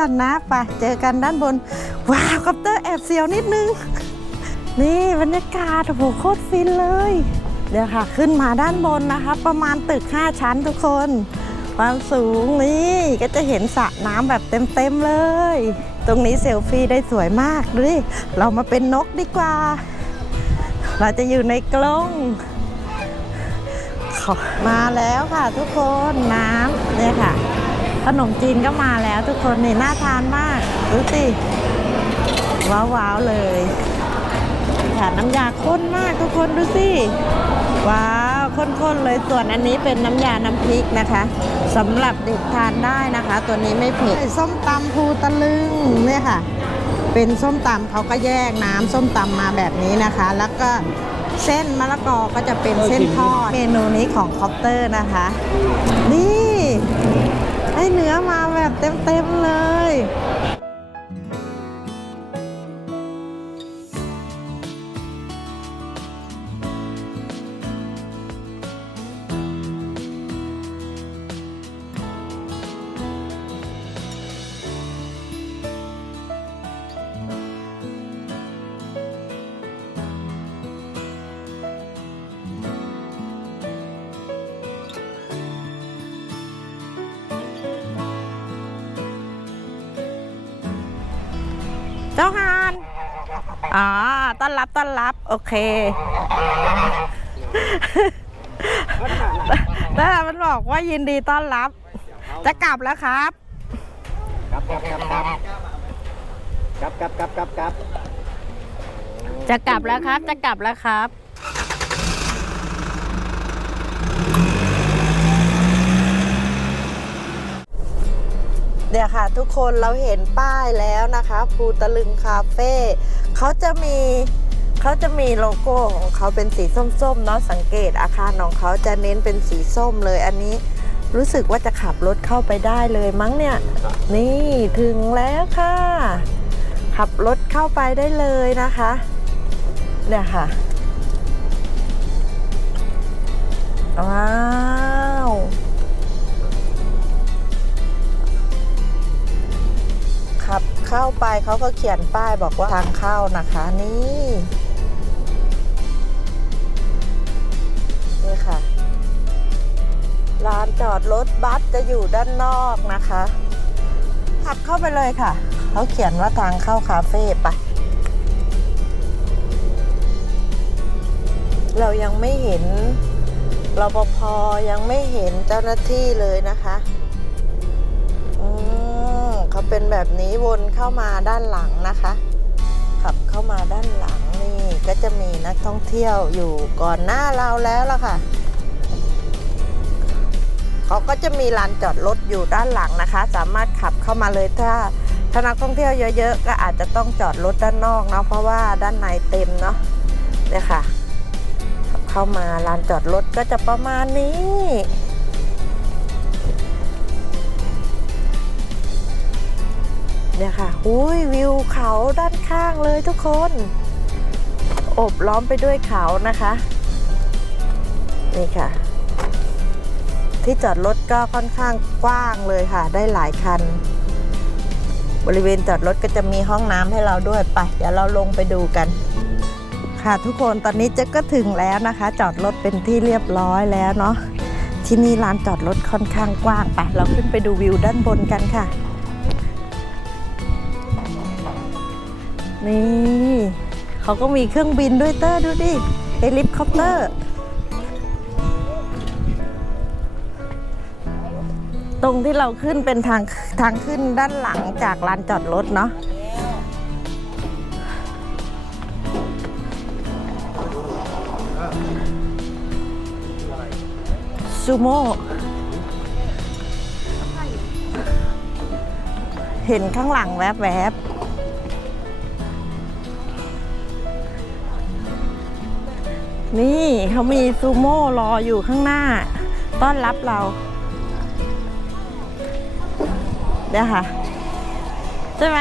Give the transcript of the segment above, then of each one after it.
กันนะไปเจอกันด้านบน ว้าวคอปเตอร์แอบเสียวนิดนึง นี่บรรยากาศโอ้โหโคตรฟินเลย เดี๋ยวค่ะ ขึ้นมาด้านบนนะคะ ประมาณตึก 5 ชั้นทุกคน ความสูงนี่ก็จะเห็นสระน้ำแบบเต็มๆเลย ตรงนี้เซลฟี่ได้สวยมากดูดิเรามาเป็นนกดีกว่า เราจะอยู่ในกล้องมาแล้วค่ะทุกคนน้ำเนี่ยค่ะ ขนมจีนก็มาแล้วทุกคนนี่น่าทานมากดูสิว้าวๆเลยค่ะน้ำยาข้นมากทุกคนดูสิว้าวข้นๆเลยส่วนอันนี้เป็นน้ำยาน้ำพริกนะคะสำหรับเด็กทานได้นะคะ ตัวนี้ไม่เผ็ดส้มตำภูตะลึงเนี่ยค่ะ เป็นส้มตำเขาก็แยกน้ำส้มตำมาแบบนี้นะคะ แล้วก็เส้นมะละกอก็จะเป็นเส้นทอดเมนูนี้ของคอปเตอร์นะคะนี่ ให้เนื้อมาแบบเต็มๆเลย จ้าฮานอ๋อต้อนรับต้อนรับโอเคแต่มันบอกว่ายินดีต้อนรับ จะกลับแล้วครับครับครับครับครับครับครับครับครับจะกลับแล้วครับ จะกลับแล้วครับ เดี๋ยวค่ะทุกคนเราเห็นป้ายแล้วนะคะภูตะลึงคาเฟ่เขาจะมีเขาจะมีโลโก้ของเขาเป็นสีส้มๆเนาะสังเกตอาคารของเขาจะเน้นเป็นสีส้มเลยอันนี้รู้สึกว่าจะขับรถเข้าไปได้เลยมั้งเนี่ย นี่ถึงแล้วค่ะ ขับรถเข้าไปได้เลยนะคะ เนี่ยค่ะว้า เข้าไปเขาก็เขียนป้ายบอกว่าทางเข้านะคะนี่นี่ค่ะ ลานจอดรถบัสจะอยู่ด้านนอกนะคะ ขับเข้าไปเลยค่ะ เขาเขียนว่าทางเข้าคาเฟ่ไปะเรายังไม่เห็นรปภยังไม่เห็นเจ้าหน้าที่เลยนะคะ อืมเขาเป็นแบบนี้วน เข้ามาด้านหลังนะคะ ขับเข้ามาด้านหลังนี่ก็จะมีนักท่องเที่ยวอยู่ก่อนหน้าเราแล้วล่ะค่ะเขาก็จะมีลานจอดรถอยู่ด้านหลังนะคะ สามารถขับเข้ามาเลยถ้าถ้านักท่องเที่ยวเยอะๆ ก็อาจจะต้องจอดรถด้านนอกเนาะเพราะว่าด้านในเต็มเนาะเนี่ยค่ะ ขับเข้ามาลานจอดรถก็จะประมาณนี้ เนี่ยค่ะอุ้ยวิวเขาด้านข้างเลยทุกคน อบล้อมไปด้วยเขานะคะ นี่ค่ะ ที่จอดรถก็ค่อนข้างกว้างเลยค่ะ ได้หลายคัน บริเวณจอดรถก็จะมีห้องน้ำให้เราด้วยไป เดี๋ยวเราลงไปดูกัน ค่ะทุกคนตอนนี้เจ๊ก็ถึงแล้วนะคะ จอดรถเป็นที่เรียบร้อยแล้วเนาะที่นี่ลานจอดรถค่อนข้างกว้างไป เราขึ้นไปดูวิวด้านบนกันค่ะ นี่เขาก็มีเครื่องบินด้วยเตอร์ดูดิเฮลิคอปเตอร์ ตรงที่เราขึ้นเป็นทางทางขึ้นด้านหลังจากลานจอดรถเนาะซูโม่เห็นข้างหลังแวบๆ นี่เขามีซูโม่รออยู่ข้างหน้า ต้อนรับเราเดี๋ยวค่ะ ใช่ไหม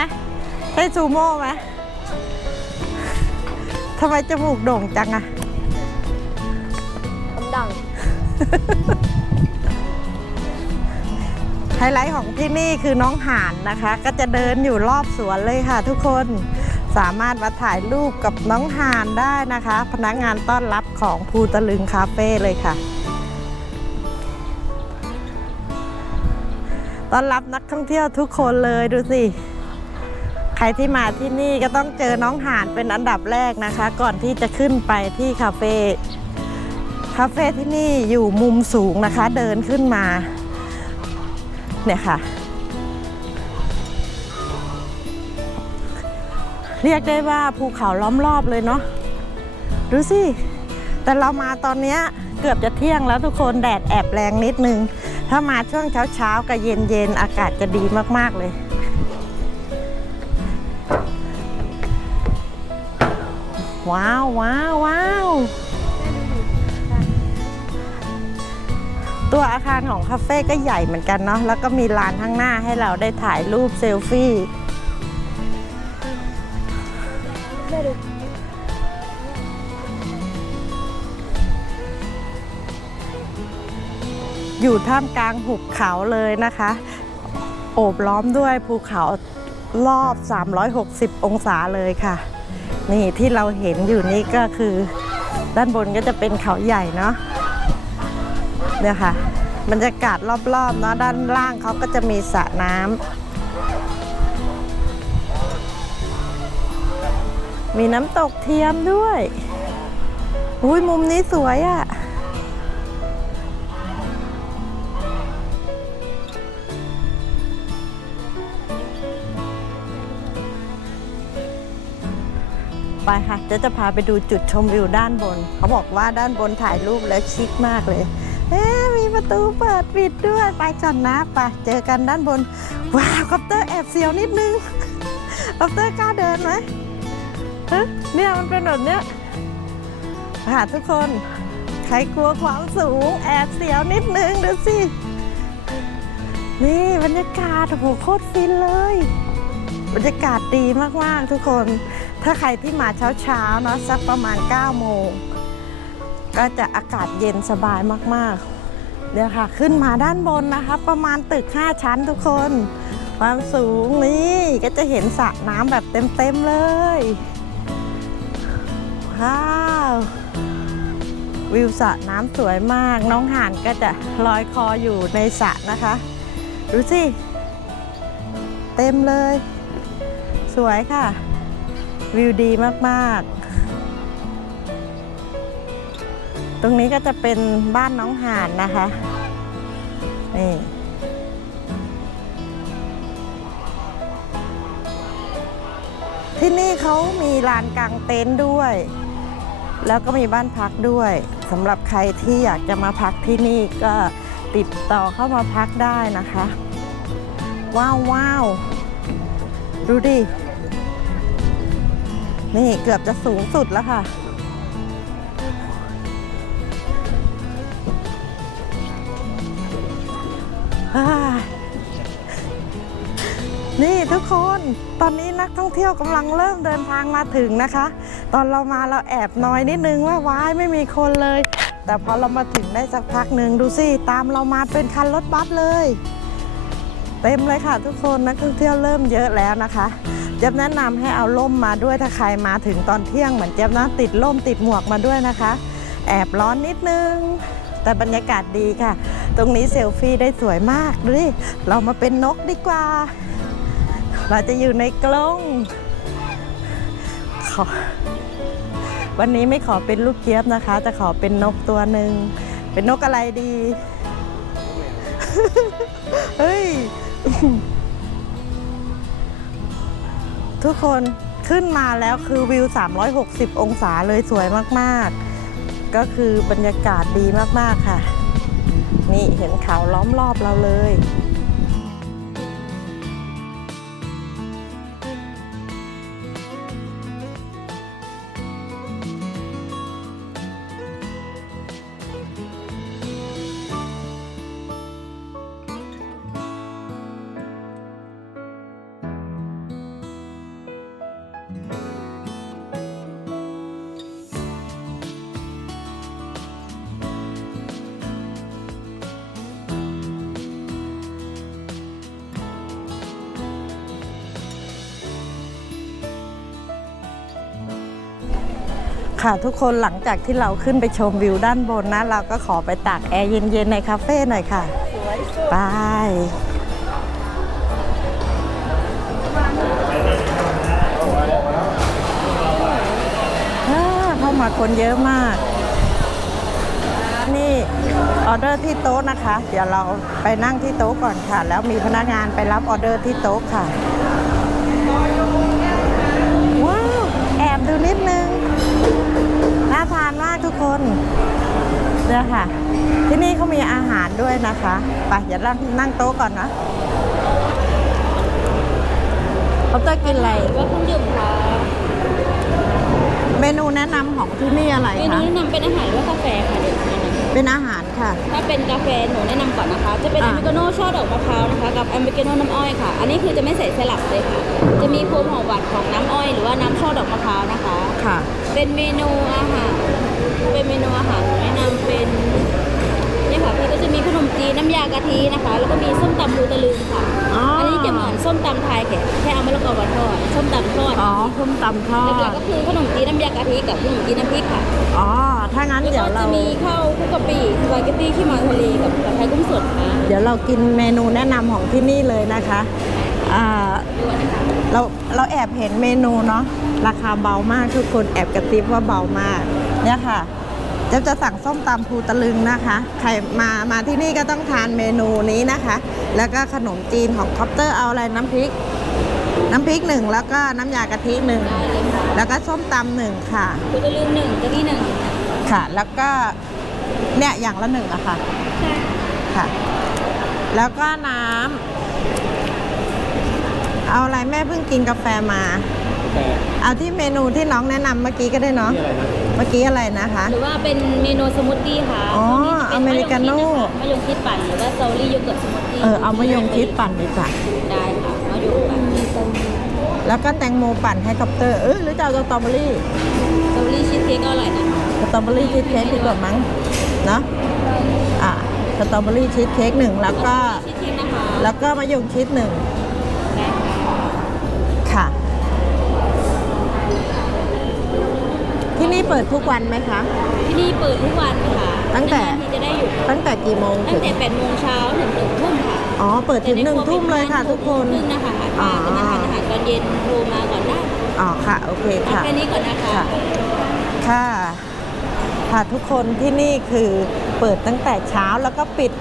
ใช่ซูโม่ไหมทำไมจมูกโด่งจังอะผมดัง ไฮไลท์ของที่นี่คือน้องห่านนะคะ ก็จะเดินอยู่รอบสวนเลยค่ะทุกคน สามารถมาถ่ายรูปกับน้องหานได้นะคะ พนักงานต้อนรับของภูตะลึงคาเฟ่เลยค่ะ ต้อนรับนักท่องเที่ยวทุกคนเลยดูสิ ใครที่มาที่นี่ก็ต้องเจอน้องหานเป็นอันดับแรกนะคะ ก่อนที่จะขึ้นไปที่คาเฟ่คาเฟ่ที่นี่อยู่มุมสูงนะคะ เดินขึ้นมา เนี่ยค่ะ เรียกได้ว่าภูเขาล้อมรอบเลยเนาะดูสิ แต่เรามาตอนนี้เกือบจะเที่ยงแล้วทุกคนแดดแอบแรงนิดนึง ถ้ามาช่วงเช้าๆกับเย็นเย็นๆ อากาศจะดีมากๆเลยว้าวว้าวว้าวตัวอาคารของคาเฟ่ก็ใหญ่เหมือนกันเนาะแล้วก็มีลานข้างหน้าให้เราได้ถ่ายรูปเซลฟี่ อยู่ท่ามกลางหุบเขาเลยนะคะ โอบล้อมด้วยภูเขารอบ 360 องศาเลยค่ะ นี่ที่เราเห็นอยู่นี่ก็คือ ด้านบนก็จะเป็นเขาใหญ่เนาะเนี่ยค่ะบรรยากาศรอบๆเนาะด้านล่างเขาก็จะมีสระน้ำ มีน้ำตกเทียมด้วย อุ้ยมุมนี้สวยอะ่ะ ไปค่ะเดี๋ยวจะพาไปดูจุดชมวิวด้านบน เขาบอกว่าด้านบนถ่ายรูปแล้วชิคมากเลย เอ๊มีประตูเปิดปิดด้วย ไปก่อนนะไปเจอกันด้านบน ว้าวคอปเตอร์แอบเสียวนิดนึงคอปเตอร์กล้าเดินไหม ฮะเนี่ยมันเป็นแบบเนี้ยค่ะทุกคน ใครกลัวความสูง แอบเสียวนิดนึงดูสิ นี่บรรยากาศโอ้โหโคตรฟินเลย บรรยากาศดีมากๆทุกคน ถ้าใครที่มาเช้าๆเนาะสักประมาณ 9 โมง ก็จะอากาศเย็นสบายมากๆเนี่ยวค่ะ ขึ้นมาด้านบนนะคะ ประมาณตึก 5 ชั้นทุกคน ความสูงนี่ก็จะเห็นสระน้ำแบบเต็มๆเลย ว้าว วิวสระน้ำสวยมาก น้องห่านก็จะลอยคออยู่ในสระนะคะ ดูสิ เต็มเลย สวยค่ะ วิวดีมากๆ ตรงนี้ก็จะเป็นบ้านน้องห่านนะคะ นี่ที่นี่เขามีลานกลางเต็นท์ด้วย แล้วก็มีบ้านพักด้วยสำหรับใครที่อยากจะมาพักที่นี่ก็ติดต่อเข้ามาพักได้นะคะ ว้าวว้าวดูดิ นี่เกือบจะสูงสุดแล้วค่ะ นี่ทุกคนตอนนี้นักท่องเที่ยวกำลังเริ่มเดินทางมาถึงนะคะ ตอนเรามาเราแอบน้อยนิดนึงว่าว้ายไม่มีคนเลย แต่พอเรามาถึงได้สักพักหนึ่งดูสิตามเรามาเป็นคันรถบัสเลย เต็มเลยค่ะ ทุกคนนักท่องเที่ยวเริ่มเยอะแล้วนะคะเจ๊บแนะนำให้เอาร่มมาด้วยถ้าใครมาถึงตอนเที่ยงเหมือนเจ๊บนะติดร่มติดหมวกมาด้วยนะคะ แอบร้อนนิดนึง แต่บรรยากาศดีค่ะ ตรงนี้เซลฟี่ได้สวยมากดูดิเรามาเป็นนกดีกว่า เราจะอยู่ในกล้องขอวันนี้ไม่ขอเป็นลูกเจี๊ยบนะคะ จะขอเป็นนกตัวหนึ่ง เป็นนกอะไรดี เฮ้ย ทุกคนขึ้นมาแล้วคือวิว 360 องศาเลยสวยมากๆ ก็คือบรรยากาศดีมากๆค่ะ นี่เห็นเขาล้อมรอบเราเลย ค่ะทุกคนหลังจากที่เราขึ้นไปชมวิวด้านบนนะ เราก็ขอไปตากแอร์เย็นๆในคาเฟ่หน่อยค่ะสวยสุดไปอ่าเข้ามาคนเยอะมาก นี่ออเดอร์ที่โต๊ะนะคะ เดี๋ยวเราไปนั่งที่โต๊ะก่อนค่ะ แล้วมีพนักงานไปรับออเดอร์ที่โต๊ะค่ะ ว้าว แอบดูนิดนึงน่า ทานมากทุกคนเนี่ยค่ะ ที่นี่เขามีอาหารด้วยนะคะไปอย่านั่งนั่งโต๊ะก่อนนะเขาจะกินอะไรว่าเครื่องดื่มค่ะเมนูแนะนำของที่นี่อะไรเมนูคะแนะนำเป็นอาหารหรือว่ากาแฟค่ะเดี๋ยวแนะนเป็นอาหารค่ะำถ้าเป็นกาแฟหนูแนะนำก่อนนะคะ จะเป็นออ่าเมริกาโน่ช่อดอกมะพร้าวนะคะ กับอเมริกาโน่น้ำอ้อยค่ะ อันนี้คือจะไม่ใส่สลับเลยค่ะ จะมีความหอมหวานของน้ำอ้อย หรือว่าน้ำช่อดอกมะพร้าวนะคะ ค่ะ เป็นเมนูอาหารเป็นเมนูอาหารหนูแนะนำเป็นเนี่ยค่ะพี่ก็จะมีขนมจีนน้ำยากะทินะคะ แล้วก็มีส้มตำปูตะลึงค่ะอ๋ออันนี้จะเหมือนส้มตำไทยแค่แค่เอามะละกอมาทอดส้มตำทอดอ๋อส้มตำทอหลักดๆก็คือขนมจีนน้ำยากะทิกับขนมจีนน้ำพริกค่ะอ๋อ ถ้างั้นแล้วเดี๋ยก็วเรา จะมีข้าวคลุกกะปิสปาเกตตี้ขี้เมาทะเลกับผัดไทยกุ้งสดค่ะเดี๋ยวเรากินเมนูแนะนำของที่นี่เลยนะคะอ่า ด้วยนะคะ เราเราแอบเห็นเมนูเนาะราคาเบามากทุกคนแอบกระติบว่าเบามากเนี่ยค่ะจะจะสั่งส้มตำภูตะลึงนะคะ ใครมามาที่นี่ก็ต้องทานเมนูนี้นะคะ แล้วก็ขนมจีนของคอปเตอร์เอาอะไรน้ำพริก น้ำพริกหนึ่งแล้วก็น้ำยากะทิหนึ่งได้เลยค่ะแล้วก็ส้มตำหนึ่งค่ะคุณจะลืมหนึ่งกะทิหนึ่งค่ะ แล้วก็เนี่ยอย่างละหนึ่งอะค่ะใช่ค่ะ แล้วก็น้ำ เอาอะไรแม่เพิ่งกินกาแฟมาแต่เอาที่เมนูที่น้องแนะนำเมื่อกี้ก็ได้เนาะนี่อะไรนะเมื่อกี้อะไรนะคะ หรือว่าเป็นเมนูสมูทตี้ค่ะอ๋อตัวนี้จะป็อเมริกาโน่ มะยงชิดปั่นหรือว่าซอรี่โยเกิร์ตสมูทตี้เออเอามายงชิดปั่นดีกว่า ได้ค่ะมะยงปั่นแล้วก็แตงโมปั่นให้คอปเตอร์ เออหรือจะเอาสตรอเบอรี่ซอรี่ชีสเค้กก็อร่อยนะสตรอเบอรี่ชีสเค้กดีกว่ามั้ง เนอะอะสตรอเบอรี่ชีสเค้กหนึ่งแล้วก็ ชีสเค้กนะคะแล้วก็มายงชิดหนึ่ง เปิดทุกวันไหมคะ ที่นี่เปิดทุกวันค่ะตั้งแต่ นานๆที่จะได้หยุดตั้งแต่กี่โมงตั้ถึงงแต่8โมงเช้าถึง1ทุ่มค่ะอ๋อเปิดถึงหนึ่งทุ่มเลยค่ะ ทุกคน รึ่งนะคะอ๋อ ถ้าจะมาทานอาหารตอนเย็นโทรมาก่อนได้อ๋อค่ะโอเคเอาค่ะ แค่นี้ก่อนนะคะ ค่ะ ค่ะ ค่ะทุกคนที่นี่คือเปิดตั้งแต่เช้าแล้วก็ปิด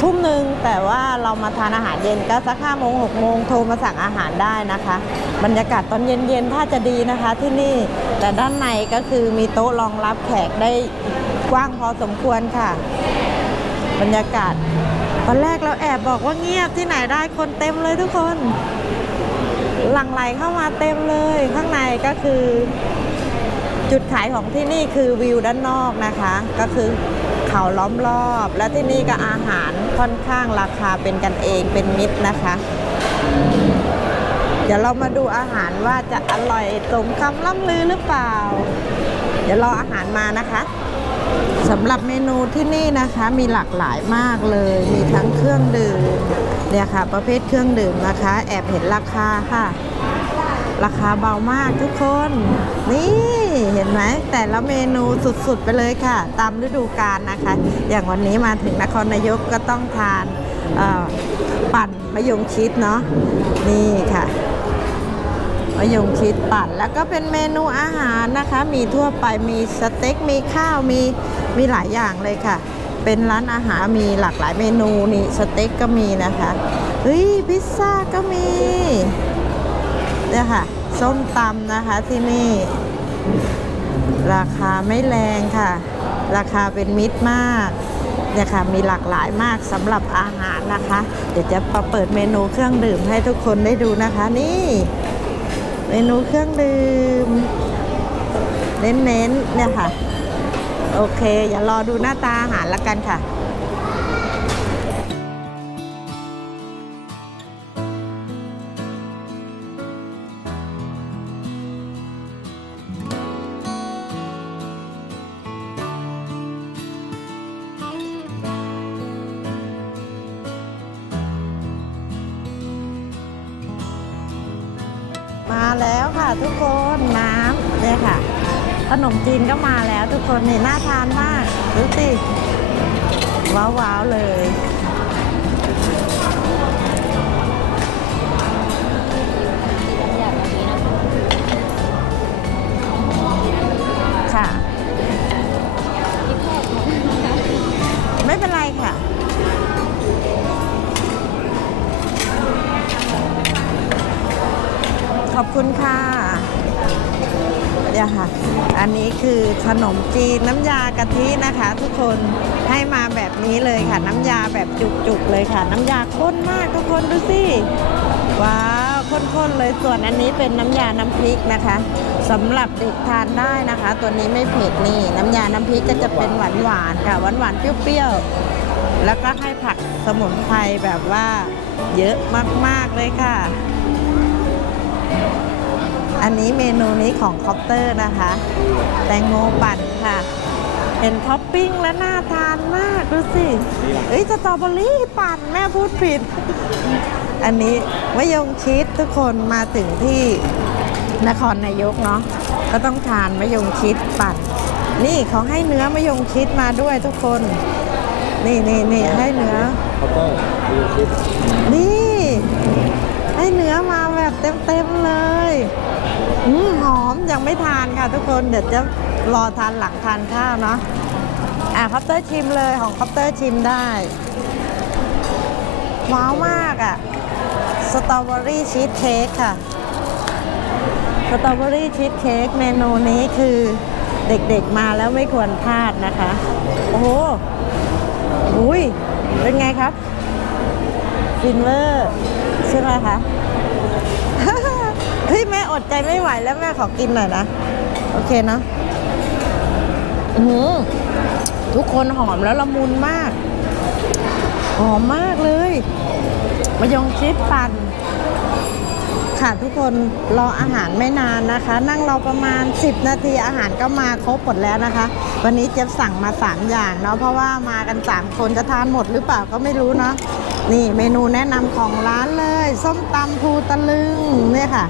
ทุ่มหนึ่งแต่ว่าเรามาทานอาหารเย็นก็สักห้าโมงหกโมงโทรมาสั่งอาหารได้นะคะ บรรยากาศตอนเย็นๆถ้าจะดีนะคะที่นี่ แต่ด้านในก็คือมีโต๊ะรองรับแขกได้กว้างพอสมควรค่ะ บรรยากาศ ตอนแรกเราแอบบอกว่าเงียบที่ไหนได้คนเต็มเลยทุกคนหลั่งไหลเข้ามาเต็มเลย ข้างในก็คือ จุดขายของที่นี่คือวิวด้านนอกนะคะ ก็คือ เขาล้อมรอบ และที่นี่ก็อาหารค่อนข้างราคาเป็นกันเองเป็นมิตรนะคะ เดี๋ยวเรามาดูอาหารว่าจะอร่อยสมคำล่ำลือหรือเปล่า เดี๋ยวรออาหารมานะคะสำหรับเมนูที่นี่นะคะมีหลากหลายมากเลย มีทั้งเครื่องดื่มเนี่ยค่ะ ประเภทเครื่องดื่มนะคะ แอบเห็นราคาค่ะ ราคาเบามากทุกคน นี่เห็นไหมแต่ละเมนูสุดๆไปเลยค่ะ ตามฤดูกาลนะคะ อย่างวันนี้มาถึงนครนายกก็ต้องทานปั่นมะยงชิดเนาะนี่ค่ะมะยงชิดปั่นแล้วก็เป็นเมนูอาหารนะคะ มีทั่วไปมีสเต็กมีข้าวมีมีหลายอย่างเลยค่ะ เป็นร้านอาหารมีหลากหลายเมนูนี่สเต็กก็มีนะคะเฮ้ยพิซซ่าก็มี เนี่ยค่ะ ส้มตำนะคะที่นี่ ราคาไม่แรงค่ะ ราคาเป็นมิตรมากเนี่ยค่ะมีหลากหลายมากสำหรับอาหารนะคะ เดี๋ยวจะเปิดเมนูเครื่องดื่มให้ทุกคนได้ดูนะคะ นี่ เมนูเครื่องดื่มเน้นๆเนี่ยค่ะ โอเค อย่ารอดูหน้าตาอาหารละกันค่ะ จีนก็มาแล้วทุกคนนี่น่าทานมากดูสิว้าวๆเลยค่ะไม่เป็นไรค่ะ ขอบคุณค่ะ เดี๋ยค่ะ อันนี้คือขนมจีนน้ำยากะทินะคะ ทุกคนให้มาแบบนี้เลยค่ะ น้ำยาแบบจุกๆเลยค่ะ น้ำยาข้นมากทุกคนดูสิว้าวข้นๆเลยส่วนอันนี้เป็นน้ำยาน้ำพริกนะคะสำหรับเด็กทานได้นะคะ ตัวนี้ไม่เผ็ดนี่ น้ำยาน้ำพริกก็จะเป็นหวานๆค่ะหวานๆเปรี้ยวๆแล้วก็ให้ผักสมุนไพรแบบว่าเยอะมากๆเลยค่ะ อันนี้เมนูนี้ของคอปเตอร์นะคะ แตงโมปั่นค่ะเป็นท็อปปิ้งและน่าทานมาก ดูสิเอ้ยสตรอเบอรี่ปั่นแม่พูดผิด อันนี้มะยงชิดทุกคนมาถึงที่นครนายกเนาะก็ต้องทานมะยงชิดปั่น นี่เขาให้เนื้อมะยงชิดมาด้วยทุกคน นี่นี่นี่ให้เนื้อเคาน์เตอร์ดูคลิปนี่ให้เนื้อมาแบบเต็มๆเลยอืม หอมยังไม่ทานค่ะทุกคนเดี๋ยวจะรอทานหลังทานข้าวเนาะอะคอปเตอร์ชิมเลยของคอปเตอร์ชิมได้ว้าวมากอะ่ะสตรอเบอรี่ชีสเค้กค่ะสตรอเบอรี่ชีสเค้กเมนูนี้คือเด็กๆมาแล้วไม่ควรพลาดนะคะ โอ้โหอุ้ยเป็นไงครับฟินเวอร์ใช่ไหมคะ เฮ้ยแม่อดใจไม่ไหวแล้วแม่ขอกินหน่อยนะ โอเคเนาะอือทุกคนหอมแล้วละมุนมาก หอมมากเลยมายงชิดปั่นค่ะทุกคนรออาหารไม่นานนะคะ นั่งรอประมาณ 10 นาทีอาหารก็มาครบหมดแล้วนะคะ วันนี้เจ๊บสั่งมา 3 อย่างเนาะเพราะว่ามากัน 3 คนจะทานหมดหรือเปล่าก็ไม่รู้เนาะนี่เมนูแนะนำของร้านเลย ส้มตำภูตะลึงเนี่ยค่ะ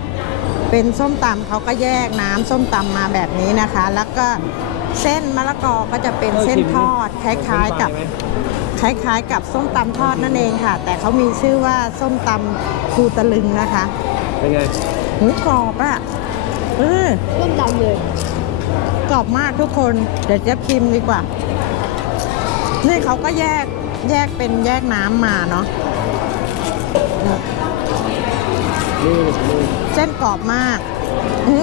เป็นส้มตำเขาก็แยกน้ำส้มตำมาแบบนี้นะคะ แล้วก็เส้นมะละกอก็จะเป็นเส้นทอดคล้ายๆกับคล้ายๆ กับส้มตำทอดนั่นเองค่ะ แต่เขามีชื่อว่าส้มตำภูตะลึงนะคะเป็นไงหูกรอบอะ่ะเออต้มดำเลยกรอบมากทุกคน เดี๋ยวเจะพิมพ์ดีกว่า นี่เขาก็แยกแยกเป็นแยกน้ำมาเนาะนี่นี่นี่ เส้นกรอบมาก อื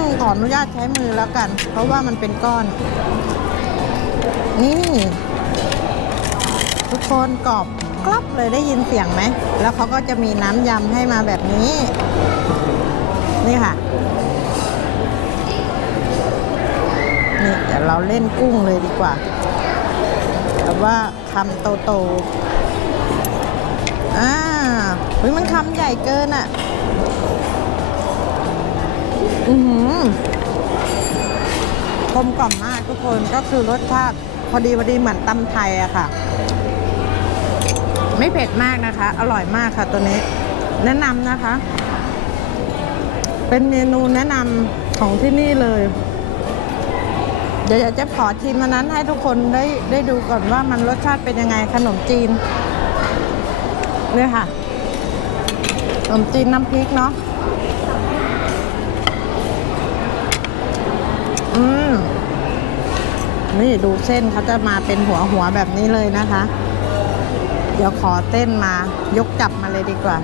มขออนุญาตใช้มือแล้วกัน เพราะว่ามันเป็นก้อน นี่ ทุกคนกรอบกรอบเลยได้ยินเสียงไหม แล้วเขาก็จะมีน้ำยำให้มาแบบนี้ นี่ค่ะ นี่เดี๋ยวเราเล่นกุ้งเลยดีกว่า แต่ว่าคำโตๆอ่าเฮ้ยมันคำใหญ่เกินอะ อือหือกลมกล่อมมากทุกคนก็คือรสชาติพอดีพอดีเหมือนตำไทยอะค่ะ ไม่เผ็ดมากนะคะ อร่อยมากค่ะตัวนี้ แนะนำนะคะ เป็นเมนูแนะนำของที่นี่เลย เดี๋ยวจะขอชิมอันนั้นให้ทุกคนได้ได้ดูก่อนว่ามันรสชาติเป็นยังไงขนมจีนเนี่ยค่ะขนมจีนน้ำพริกเนาะ นี่ดูเส้นเขาจะมาเป็นหัวหัวแบบนี้เลยนะคะ เดี๋ยวขอเต้นมายกจับมาเลยดีกว่า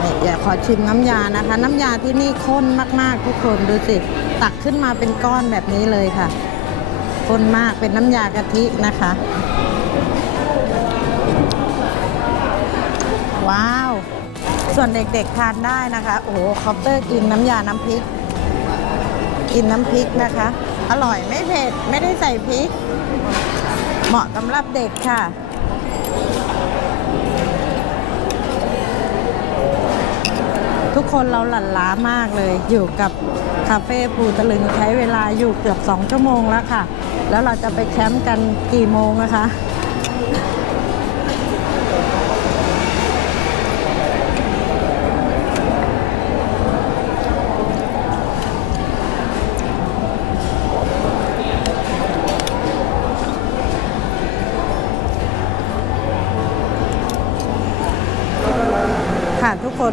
นี่เดี๋ยวขอชิมน้ำยานะคะ น้ำยาที่นี่ข้นมากๆทุกคนดูสิ ตักขึ้นมาเป็นก้อนแบบนี้เลยค่ะข้นมากเป็นน้ำยากะทินะคะ ว้าว ส่วนเด็กๆทานได้นะคะ โอ้โหคอปเตอร์กินน้ำยาน้ำพริก กินน้ำพริกนะคะ อร่อยไม่เผ็ด ไม่ได้ใส่พริก เหมาะสำหรับเด็กค่ะ ทุกคนเราหลั่นล้ามากเลย อยู่กับคาเฟ่ภูตะลึงใช้เวลาอยู่เกือบ 2 ชั่วโมงแล้วค่ะ แล้วเราจะไปแคมป์กันกี่โมงนะคะ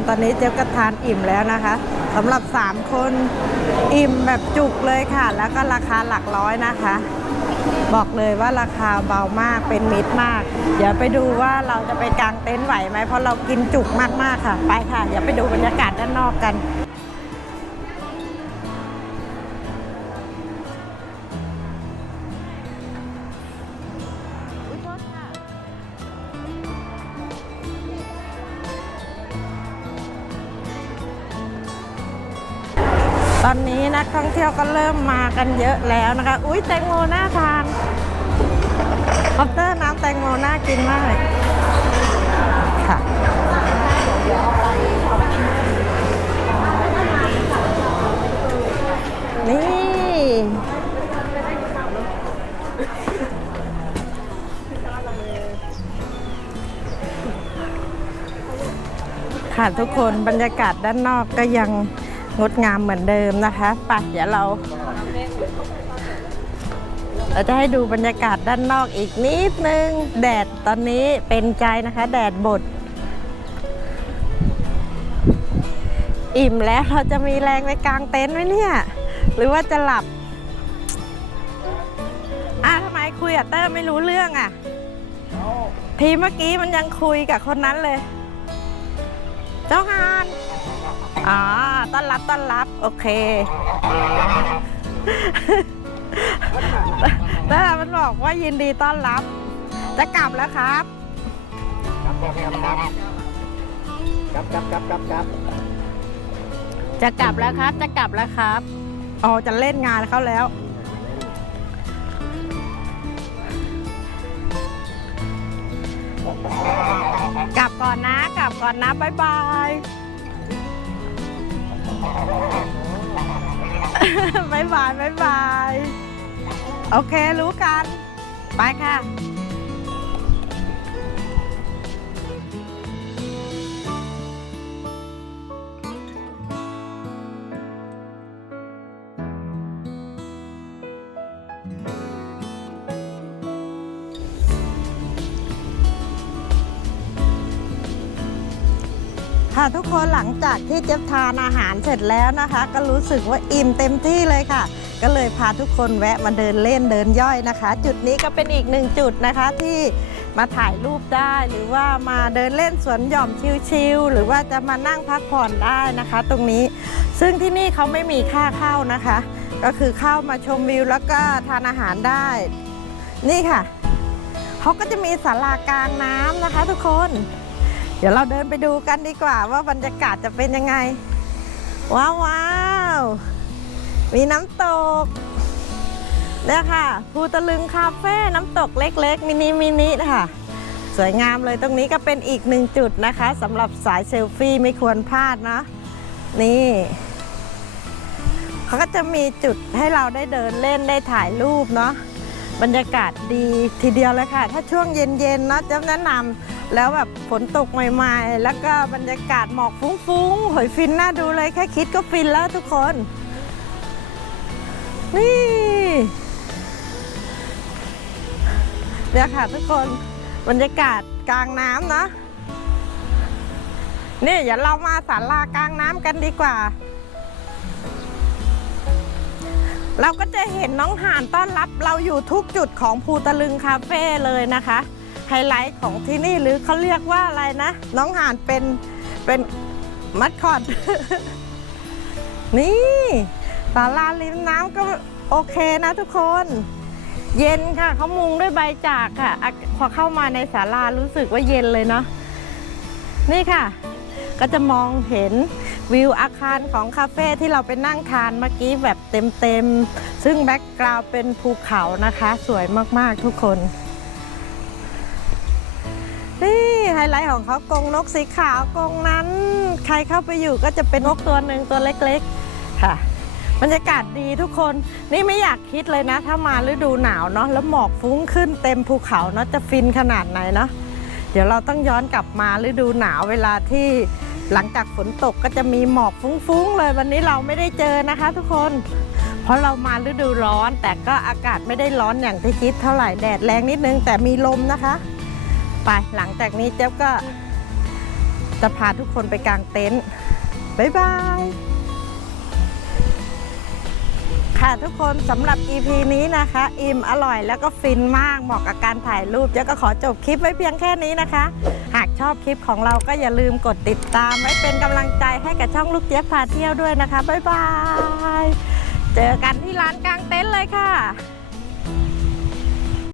ตอนนี้เจ๊ก็ทานอิ่มแล้วนะคะสำหรับ 3 คนอิ่มแบบจุกเลยค่ะ แล้วก็ราคาหลักร้อยนะคะ บอกเลยว่าราคาเบามากเป็นมิตรมาก เดี๋ยวไปดูว่าเราจะไปกางเต็นท์ไหวไหมเพราะเรากินจุกมากๆค่ะ ไปค่ะ เดี๋ยวไปดูบรรยากาศด้านนอกกัน ตอนนี้นักท่องเที่ยวก็เริ่มมากันเยอะแล้วนะคะ อุ้ยแตงโมน่าทานคอปเตอร์น้ำแตงโมน่ากินมากเลยค่ะนี่ค่ะทุกคนบรรยากาศด้านนอกก็ยัง งดงามเหมือนเดิมนะคะไปเดี๋ยวเราเราจะให้ดูบรรยากาศด้านนอกอีกนิดนึง แดดตอนนี้เป็นใจนะคะ แดดบดอิ่มแล้วเราจะมีแรงไปกางเต็นท์ไหมเนี่ย หรือว่าจะหลับอะทำไมคุยกับเตอร์ไม่รู้เรื่องอะ ทีเมื่อกี้มันยังคุยกับคนนั้นเลย เจ้าฮาน อ๋อ ต้อนรับต้อนรับ โอเคแต่มันบอกว่ายินดีต้อนรับ จะกลับแล้วครับครับครับครับครับครับครับครับจะกลับแล้วครับ จะกลับแล้วครับ อ๋อ จะเล่นงานเขาแล้ว กลับก่อนนะ กลับก่อนนะ บ๊ายบาย บายบายบายบาย โอเครู้กัน ไปค่ะ ค่ะทุกคนหลังจากที่เจ๊บทานอาหารเสร็จแล้วนะคะ ก็รู้สึกว่าอิ่มเต็มที่เลยค่ะ ก็เลยพาทุกคนแวะมาเดินเล่นเดินย่อยนะคะ จุดนี้ก็เป็นอีกหนึ่งจุดนะคะที่มาถ่ายรูปได้หรือว่ามาเดินเล่นสวนหย่อมชิลๆหรือว่าจะมานั่งพักผ่อนได้นะคะ ตรงนี้ซึ่งที่นี่เขาไม่มีค่าเข้านะคะ ก็คือเข้ามาชมวิวแล้วก็ทานอาหารได้ นี่ค่ะเขาก็จะมีศาลากลางน้ำนะคะ ทุกคน ดี๋ยวเราเดินไปดูกันดีกว่าว่าบรรยากาศจะเป็นยังไง ว้าวว้าวมีน้ำตกเนี่ยค่ะภูตะลึงคาเฟ่น้ำตกเล็กๆ มินิมินินะคะสวยงามเลยตรงนี้ก็เป็นอีกหนึ่งจุดนะคะสำหรับสายเซลฟี่ไม่ควรพลาดนะนี่เขาก็จะมีจุดให้เราได้เดินเล่นได้ถ่ายรูปเนาะบรรยากาศดีทีเดียวเลยค่ะ ถ้าช่วงเย็นๆเนาะจะแนะนำ แล้วแบบฝนตกใหม่ๆ แล้วก็บรรยากาศหมอกฟุ้งๆหอยฟินน่าดูเลยแค่คิดก็ฟินแล้วทุกคน นี่ เดี๋ยวค่ะทุกคนบรรยากาศกลางน้ำนะนี่อย่าเรามาศาลากลางน้ำกันดีกว่า เราก็จะเห็นน้องห่านต้อนรับเราอยู่ทุกจุดของภูตะลึงคาเฟ่เลยนะคะ ไฮไลท์ของที่นี่หรือเขาเรียกว่าอะไรนะ น้องห่านเป็นเป็นมัดคอด นี่ศาลาริมน้ำก็โอเคนะทุกคน เย็นค่ะเขามุงด้วยใบจากค่ะ พอเข้ามาในศาลารู้สึกว่าเย็นเลยเนาะนี่ค่ะ ก็จะมองเห็นวิวอาคารของคาเฟ่ที่เราไปนั่งทานเมื่อกี้แบบเต็มๆ ซึ่งแบ็กกราวด์เป็นภูเขานะคะ สวยมากๆทุกคน ไฮไลท์ของเขากรงนกสีขาวกรงนั้น ใครเข้าไปอยู่ก็จะเป็นนกตัวหนึ่งตัวเล็กๆค่ะบรรยากาศดีทุกคนนี่ไม่อยากคิดเลยนะ ถ้ามาฤดูหนาวเนาะแล้วหมอกฟุ้งขึ้นเต็มภูเขาเนาะจะฟินขนาดไหนเนาะเดี๋ยวเราต้องย้อนกลับมาฤดูหนาวเวลาที่หลังจากฝนตกก็จะมีหมอกฟุ้งๆเลยวันนี้เราไม่ได้เจอนะคะ ทุกคน เพราะเรามาฤดูร้อน แต่ก็อากาศไม่ได้ร้อนอย่างที่คิดเท่าไหร่แดดแรงนิดนึงแต่มีลมนะคะ ไป หลังจากนี้เจ๊ยบก็จะพาทุกคนไปกางเต็นท์บ๊ายบาย ค่ะทุกคนสำหรับ EP นี้นะคะ อิ่มอร่อยแล้วก็ฟินมากเหมาะกับการถ่ายรูปเจ๊ก็ขอจบคลิปไว้เพียงแค่นี้นะคะ หากชอบคลิปของเราก็อย่าลืมกดติดตาม ไว้เป็นกำลังใจให้กับช่องลูกเจี๊ยบพาเที่ยวด้วยนะคะบ๊ายบาย เจอกันที่ร้านกลางเต็นท์เลยค่ะ